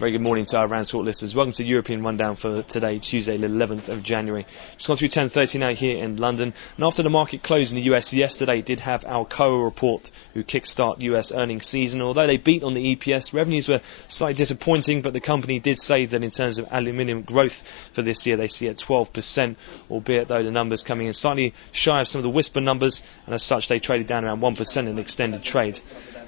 Very good morning to our RANsquawk listeners. Welcome to European Rundown for today, Tuesday, the 11th of January. Just gone through 10:30 now here in London. And after the market closed in the US yesterday, did have Alcoa report, who kickstart US earnings season. Although they beat on the EPS, revenues were slightly disappointing, but the company did say that in terms of aluminium growth for this year, they see at 12%, albeit though the numbers coming in slightly shy of some of the whisper numbers, and as such they traded down around 1% in extended trade.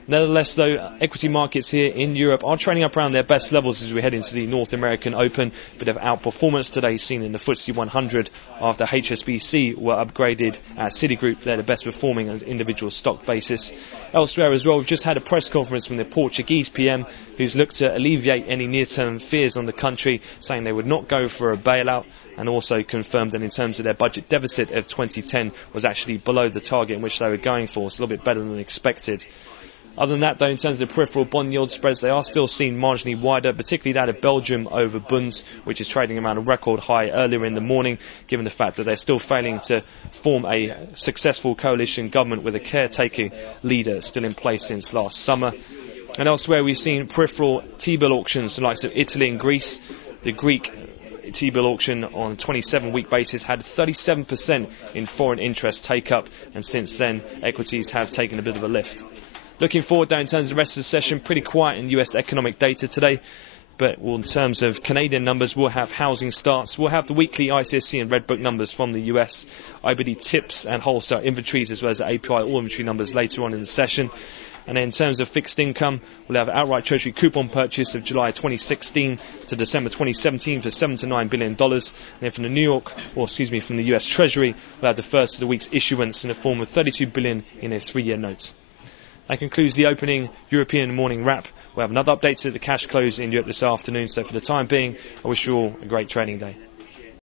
Nevertheless, though, equity markets here in Europe are trading up around their best levels as we head into the North American Open. Bit of outperformance today seen in the FTSE 100 after HSBC were upgraded at Citigroup. They're the best performing on an individual stock basis. Elsewhere as well, we've just had a press conference from the Portuguese PM, who's looked to alleviate any near-term fears on the country, saying they would not go for a bailout, and also confirmed that in terms of their budget deficit of 2010 was actually below the target in which they were going for, so a little bit better than expected. Other than that, though, in terms of the peripheral bond yield spreads, they are still seen marginally wider, particularly that of Belgium over Bunds, which is trading around a record high earlier in the morning, given the fact that they're still failing to form a successful coalition government with a caretaker leader still in place since last summer. And elsewhere, we've seen peripheral T-bill auctions, the likes of Italy and Greece. The Greek T-bill auction on a 27-week basis had 37% in foreign interest take-up, and since then, equities have taken a bit of a lift. Looking forward, though, in terms of the rest of the session, pretty quiet in US economic data today. But in terms of Canadian numbers, we'll have housing starts. We'll have the weekly ICSC and Red Book numbers from the US, IBD tips and wholesale inventories, as well as the API all inventory numbers later on in the session. And then in terms of fixed income, we'll have outright Treasury coupon purchase of July 2016 to December 2017 for $7 to $9 billion. And then from the US Treasury, we'll have the first of the week's issuance in the form of $32 billion in a 3-year note. That concludes the opening European morning wrap. We'll have another update to the cash close in Europe this afternoon. So for the time being, I wish you all a great trading day.